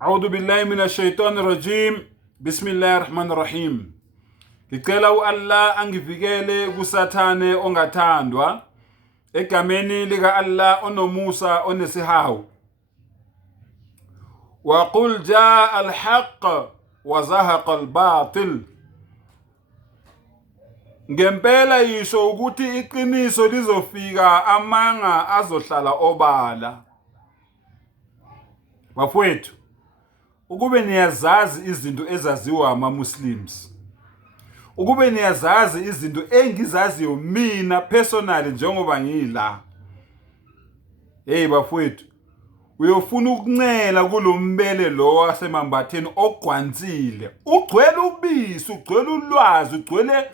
A'udhu billahi minash shaitani rajim. Bismillahir rahmanir rahim. Ngicela uAllah angivikele kusathane ongathandwa egameni lika Allah onomusa onesihawu. Wa qul jaa al-haqq wa zahaqa al-batil. Ngempela yisho ukuthi iqiniso lizofika amanga azohlala obala. Bafowethu, ukube niyazazi izinto ezaziwa ama-Muslims, ukube niyazazi izinto engizaziyo mina personally njengoba ngila, hey bafowethu, uyofuna ukuncela kulombele lo wasemambatheni ogwansile, ugcwele ubisi, ugcwele ulwazi, ugcwele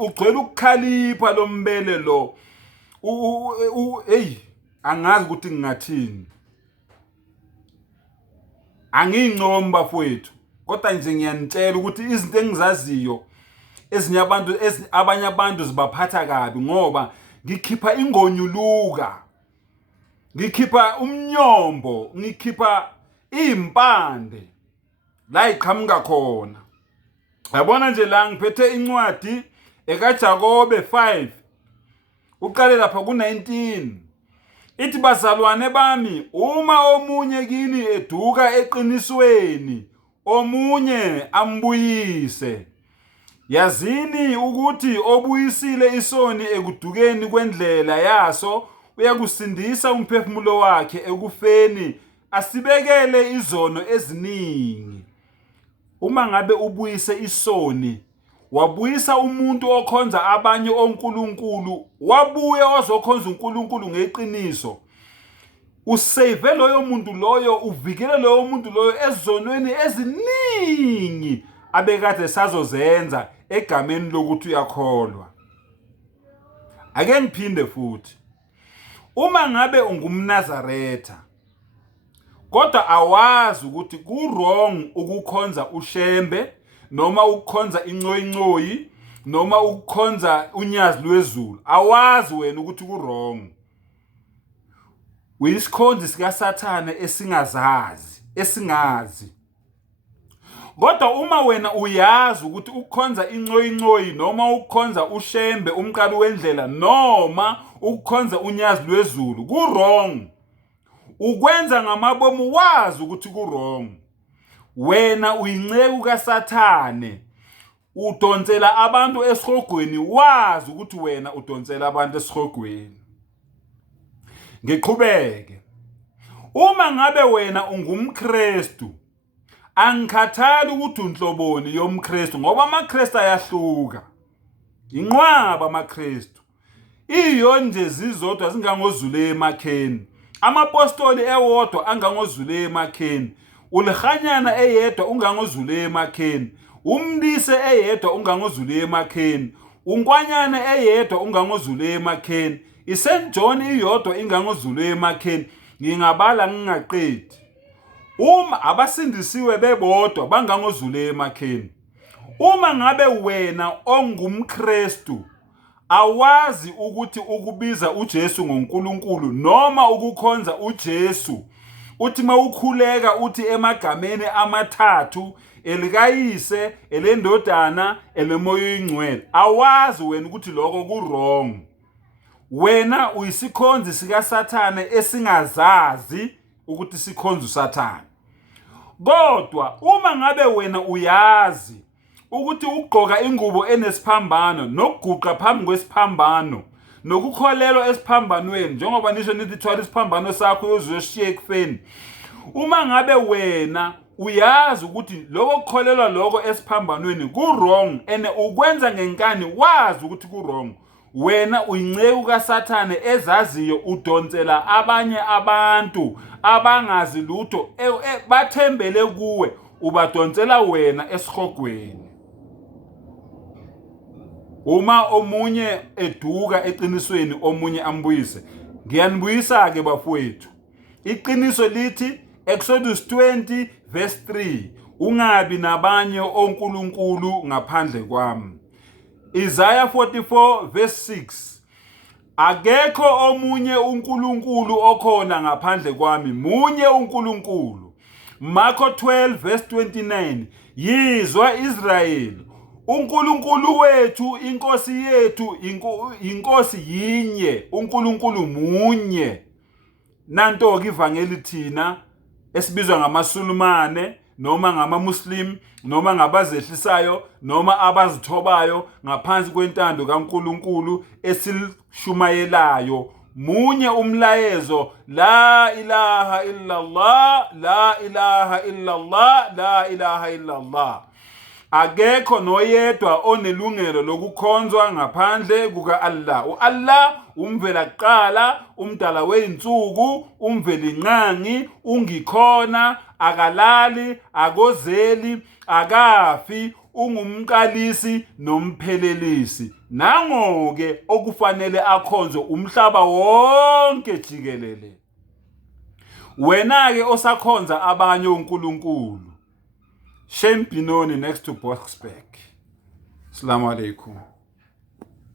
ugcwele ukukhalipha lombele lo. Angazi ukuthi ngingathini. Angingcomi bafowethu, kodwa nje ngiyanitshela ukuthi izinto engizaziyo abanye abantu zibaphatha kabi ngoba ngikhipha ingonyuluka, ngikhipha umnyombo, ngikhipha impande la iqhamuka khona. Yabona nje la ngiphethe incwadi ekaJakobe 5 uqale lapha ku-19. Ithi bazalwane bami, uma omunye kini eduka eqinisweni, omunye ambuyise. Yazini ukuthi obuyisile isoni ekudukeni kwendlela yaso uyakusindisa umphefumulo wakhe ekufeni, asibekele izono eziningi. Uma ngabe ubuyise isoni, wabuyisa umuntu okhonza abanye onkulunkulu, wabuye wazokhonza uNkulunkulu ngeqiniso, usave loyo muntu loyo, uvikele loyo muntu loyo ezonweni eziningi abekade sazozenza egameni lokuthi uyakholwa. Ake ngiphinde futhi, uma ngabe ungumNazaretha kodwa awazi ukuthi ku-wrong ukukhonza ushembe, noma ukukhonza incoyincoyi, noma ukukhonza unyazi lwezulu, awazi wena ukuthi ku-wrong, uyisikhonzi sikaSathane esingazi. Kodwa uma wena uyazi ukuthi ukukhonza incoyincoyi, noma ukukhonza ushembe umqali wendlela, noma ukukhonza unyazi lwezulu ku-wrong, ukwenza ngamabomu wazi ukuthi ku-wrong, wena uyinceku kaSathane, udonsela abantu esihogweni wazi ukuthi wena udonsela abantu esihogweni. Ngiqhubeke, uma ngabe wena ungumKristu, angikhathali ukuthi unhloboni yomKristu ngoba amaKristu ayahluka, inqwaba amaKristu, nje zizodwa zingangozule emakheni, amapostoli ewodwa angangozule emakheni, ulihanyana eyedwa ungangozule emakheni, umlise eyedwa ungangozule emakheni, unkwanyana eyedwa ungangozule emakheni, iSt John iyodwa ingangozule emakheni, ngingabala ngingaqedi. Uma abasindisiwe bebodwa bangangozule emakheni. Uma ngabe wena ongumKristu awazi ukuthi ukubiza uJesu ngoNkulunkulu noma ukukhonza uJesu, uthi mawukhuleka uthi emagameni amathathu, elikayise, elendodana, elemoya oyingcwele, awazi wena ukuthi lokho ku-wrong. Wena uyisikhonzi sikaSathane esingazazi ukuthi sikhonza uSathane. Kodwa uma ngabe wena uyazi ukuthi ugqoka ingubo enesiphambano, nokuguqa phambi kwesiphambano, nokukholelwa esiphambanweni, njengoba nisho nithi thwala isiphambano sakho uyozoshiya ekufeni. Uma ngabe wena uyazi ukuthi lokho kukholelwa lokho esiphambanweni ku-wrong, and ukwenza ngenkani wazi ukuthi ku-wrong, wena uyinceku kaSathane ezaziyo udonsela abanye abantu abangazi lutho, bathembele kuwe, ubadonsela wena esihogweni. Uma omunye eduka eqinisweni omunye ambuyise, ngiyanibuyisa ke bafowethu. Iqiniso lithi Exodus 20 verse 3, ungabi nabanye onkulunkulu ngaphandle kwami. Isaiah 44 verse 6, akekho omunye uNkulunkulu okhona ngaphandle kwami, munye uNkulunkulu. Marko 12 verse 29. Yizwa Israyeli, uNkulunkulu wethu, inkosi yethu, inkosi yinye, uNkulunkulu munye. Nanto-ke ivangeli thina esibizwa ngamaSulumane noma ngamaMuslim noma ngabazehlisayo noma abazithobayo ngaphansi kwentando kaNkulunkulu esilishumayelayo, munye umlayezo, la ilaha illallah, la ilaha illallah, la ilaha illallah. Akekho noyedwa onelungelo lokukhonzwa ngaphandle kuka-Allah. U-Allah umvela kuqala, umdala wey'nsuku, umvelinqangi, ungikhona, akalali, akozeli, akafi, ungumqalisi nomphelelisi. Nango-ke okufanele akhonzwe umhlaba wonke jikelele. Wena-ke osakhonza abanye onkulunkulu, Shane Binoni next to Boxback. Assalamu alaikum.